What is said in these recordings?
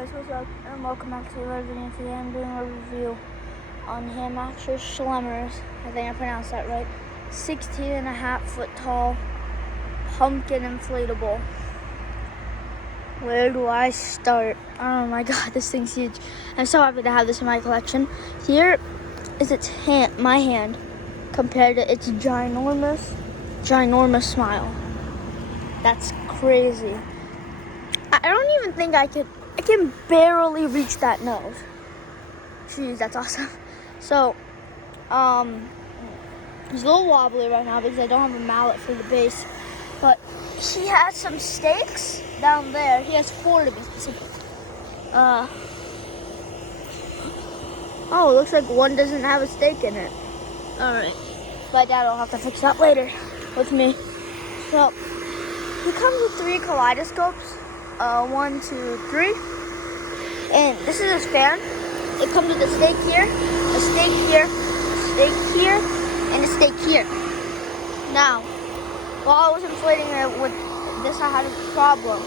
guys, what's up? And welcome back to another video. Today I'm doing a review on Hammacher Schlemmers. I think I pronounced that right. 16.5-foot tall pumpkin inflatable. Where do I start? Oh my god, this thing's huge. I'm so happy to have this in my collection. Here is my hand compared to its ginormous smile. That's crazy. I don't even think I can barely reach that nose. Jeez, that's awesome. So, it's a little wobbly right now because I don't have a mallet for the base. But he has some stakes down there. He has 4 to be specific. Oh, it looks like one doesn't have a stake in it. Alright. But Dad will have to fix that later with me. So, he comes with 3 kaleidoscopes. 1, 2, 3. And this is his fan. It comes with a stake here, a stake here, a stake here, and a stake here. Now, while I was inflating it with this, I had a problem.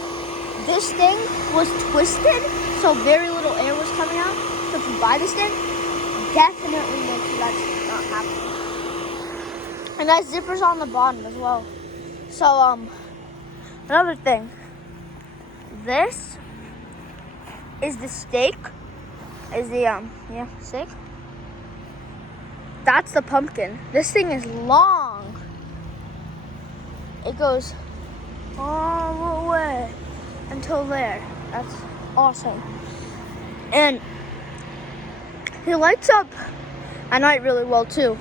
This thing was twisted, so very little air was coming out. So if you buy this thing, definitely make sure that's not happening. And that zipper's on the bottom as well. So, another thing. This is the stake. Stake. That's the pumpkin. This thing is long. It goes all the way until there. That's awesome. And he lights up at night really well too,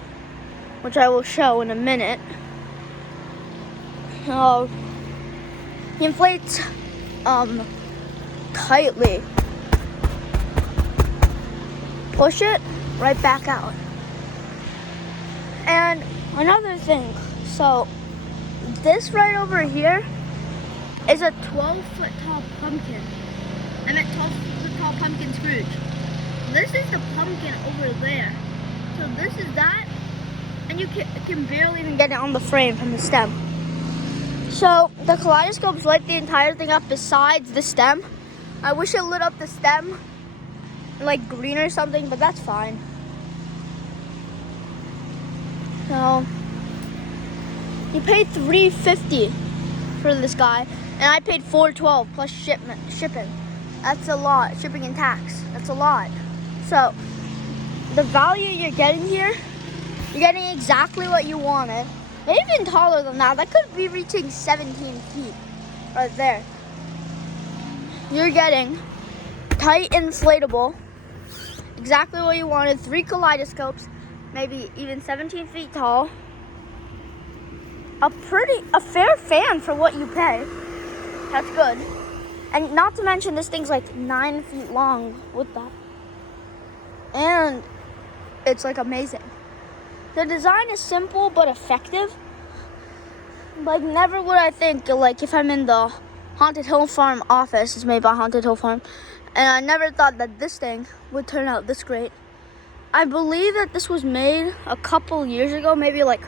which I will show in a minute. He inflates tightly. Push it right back out. And another thing, so this right over here is a 12-foot tall pumpkin. I meant 12-foot tall pumpkin Scrooge. This is the pumpkin over there. So this is that, and you can barely even get it on the frame from the stem. So the kaleidoscopes light the entire thing up besides the stem. I wish it lit up the stem like green or something, but that's fine. So you paid $350 for this guy, and I paid $412 plus shipping. That's a lot. Shipping and tax. That's a lot. So the value you're getting here, you're getting exactly what you wanted. Maybe even taller than that. That could be reaching 17 feet right there. You're getting tight inflatable, exactly what you wanted. 3 kaleidoscopes, maybe even 17 feet tall. A fair fan for what you pay. That's good. And not to mention this thing's like 9 feet long with that. And it's like amazing. The design is simple but effective. Like, never would I think, like, if I'm in the Haunted Hill Farm office, it's made by Haunted Hill Farm, and I never thought that this thing would turn out this great. I believe that this was made a couple years ago, maybe like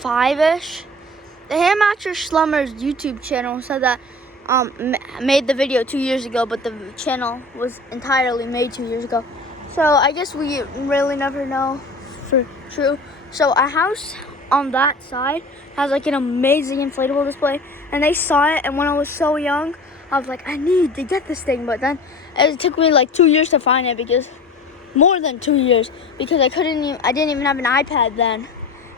5-ish. The Hammacher Schlemmers YouTube channel said that made the video 2 years ago, but the channel was entirely made 2 years ago. So I guess we really never know for true. So a house on that side has like an amazing inflatable display, and they saw it, and when I was so young, I was like, I need to get this thing, but then it took me like 2 years to find it, because more than 2 years, because I didn't even have an iPad then.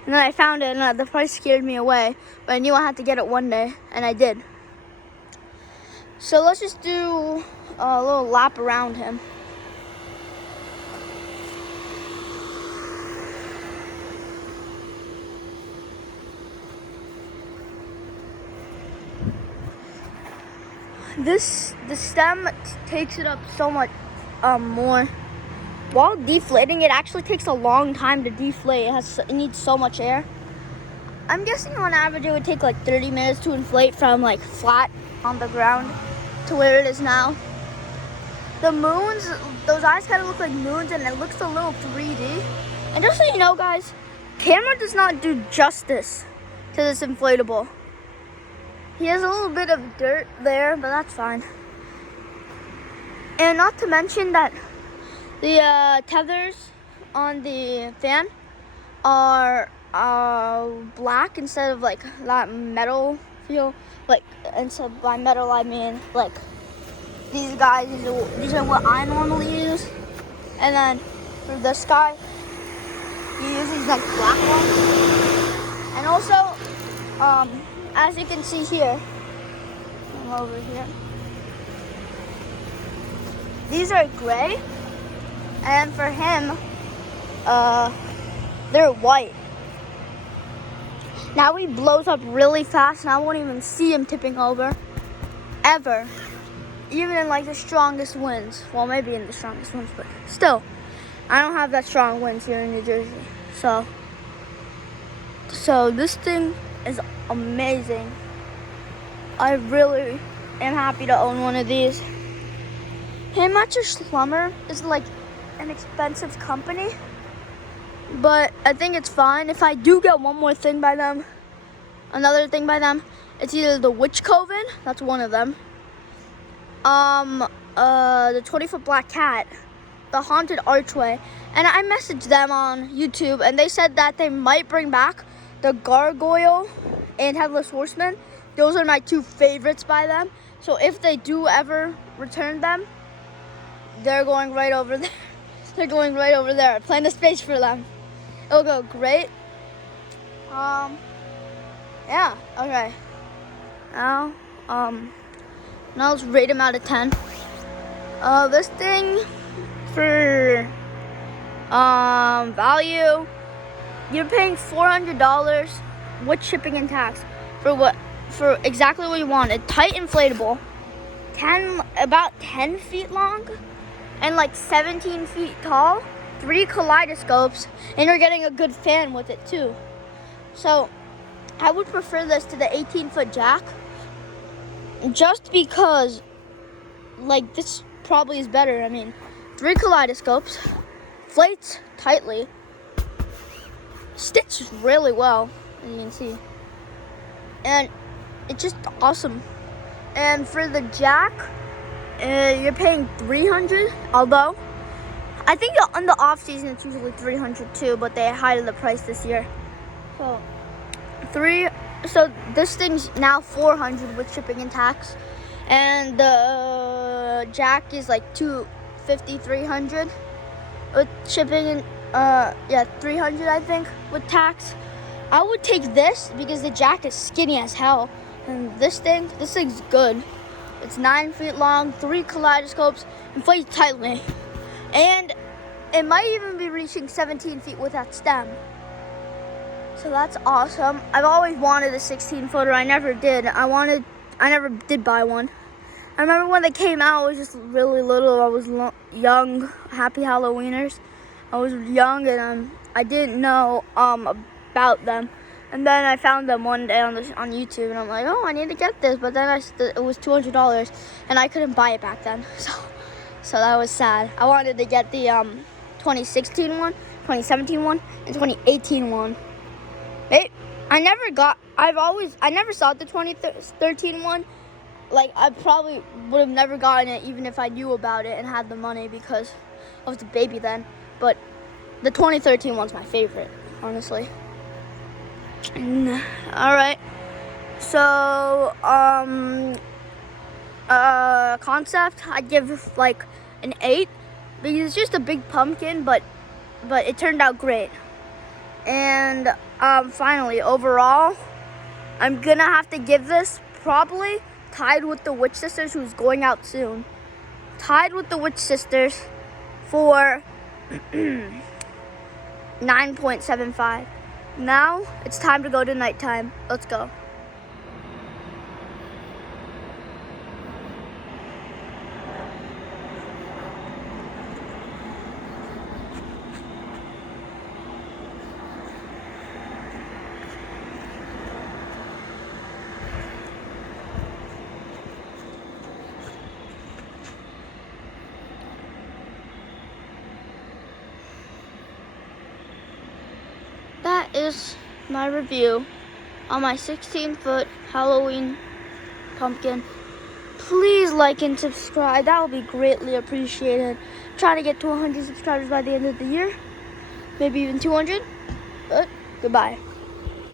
And then I found it, and the price scared me away, but I knew I had to get it one day, and I did. So let's just do a little lap around him. The stem takes it up so much more. While deflating, it actually takes a long time to deflate. It needs so much air. I'm guessing on average it would take like 30 minutes to inflate from like flat on the ground to where it is now. The moons, those eyes kind of look like moons, and it looks a little 3D. And just so you know, guys, camera does not do justice to this inflatable. He has a little bit of dirt there, but that's fine. And not to mention that the tethers on the fan are black instead of like that metal feel. Like, instead by metal I mean like these guys. These are what I normally use. And then for this guy, you use these like black ones. And also, as you can see here, I'm over here. These are gray, and for him, they're white. Now he blows up really fast, and I won't even see him tipping over, ever. Even in like the strongest winds. Well, maybe in the strongest winds, but still, I don't have that strong winds here in New Jersey. So this thing is amazing. I really am happy to own one of these. Hammacher Schlemmers is like an expensive company, but I think it's fine. If I do get one more thing by them, another thing by them, it's either the Witch Coven, that's one of them, the 20-foot black cat, the haunted archway, and I messaged them on YouTube, and they said that they might bring back the gargoyle and headless horseman. Those are my two favorites by them. So if they do ever return them, they're going right over there. They're going right over there. Plan a space for them. It'll go great. Yeah, okay. Now let's rate them out of 10. This thing for value, you're paying $400 with shipping and tax for exactly what you wanted. Tight inflatable, about 10 feet long and like 17 feet tall, 3 kaleidoscopes, and you're getting a good fan with it too. So I would prefer this to the 18-foot jack, just because like this probably is better. I mean, 3 kaleidoscopes, inflates tightly, stitches really well, as you can see, and it's just awesome. And for the jack, you're paying $300, although I think in the off season it's usually $300 too, but they hiked the price this year. So this thing's now $400 with shipping and tax, and the jack is like $250, $300 with shipping and $300 I think with tax. I would take this because the jack is skinny as hell, and this thing's good. It's 9 feet long, 3 kaleidoscopes, inflates tightly, and it might even be reaching 17 feet with that stem. So that's awesome. I've always wanted a 16-footer. I never did. I never did buy one. I remember when they came out, I was just really little. I was young. Happy Halloweeners. I was young, and I didn't know about them. And then I found them one day on YouTube, and I'm like, oh, I need to get this. But then it was $200, and I couldn't buy it back then. So that was sad. I wanted to get the 2016 one, 2017 one, and 2018 one. I never saw the 2013 one. Like, I probably would have never gotten it even if I knew about it and had the money, because I was a baby then. But the 2013 one's my favorite, honestly. Alright. So, concept, I'd give like an 8, because it's just a big pumpkin, but it turned out great. And finally, overall, I'm gonna have to give this probably tied with the Witch Sisters, who's going out soon. Tied with the Witch Sisters for 9.75. Now it's time to go to nighttime. Let's go. That is my review on my 16-foot Halloween pumpkin. please like and subscribe. That will be greatly appreciated. Try to get to 100 subscribers by the end of the year. Maybe even 200. But goodbye.